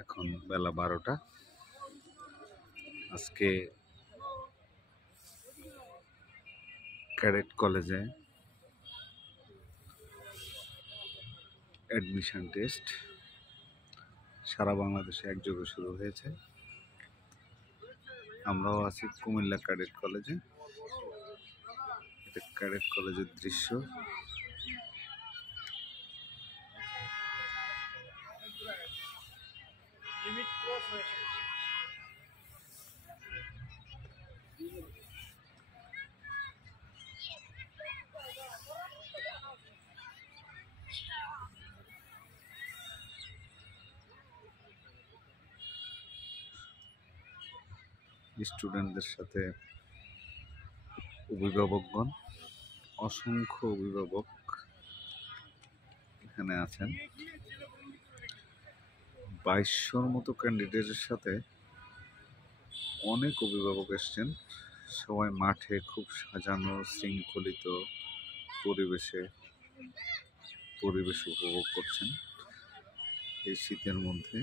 এখন বেলা 12টা। আজকে ক্যাডেট কলেজে অ্যাডমিশন টেস্ট সারা বাংলাদেশে একযোগে শুরু হয়েছে। আমরাও আছি কুমিল্লা ক্যাডেট কলেজে। এটা ক্যাডেট কলেজের দৃশ্য। স্টুডেন্টদের সাথে অভিভাবকগণ, অসংখ্য অভিভাবক এখানে আছেন। 2200-র মতো ক্যান্ডিডেটের সাথে অনেক অভিভাবক এসছেন। সবাই মাঠে খুব সাজানো শৃঙ্খলিত পরিবেশ উপভোগ করছেন এই শীতের মধ্যে।